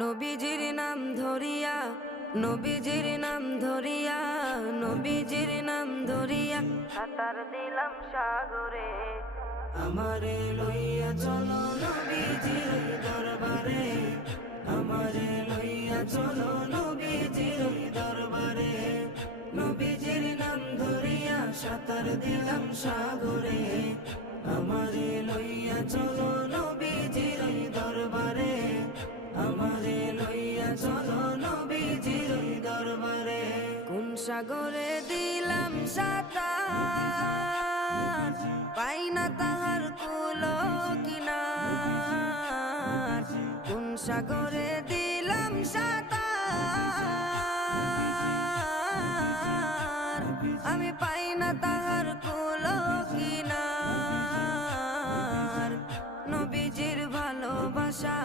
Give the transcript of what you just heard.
নবীজির নাম ধরিয়া, নবীজির নাম ধরিয়া, নবীজির নাম ধরিয়া সাঁতার দিলাম সাগরে। আমারে লইয়া চলো নবীজির দরবারে, আমারে লইয়া চলো নবীজির দরবারে। নবীজির নাম ধরিয়া সাঁতার দিলাম সাগরে। আমারে লইয়া চলো নবীজির দরবারে, আমারে লইয়া চলো নবীজির দরবারে। কোন সাগরে দিলাম সাঁতার, পাই না তাহার কুলো কিনার। কোন সাগরে দিলাম সাঁতার, আমি পাই না তাহার কুলো কিনার। নবীজির ভালোবাসা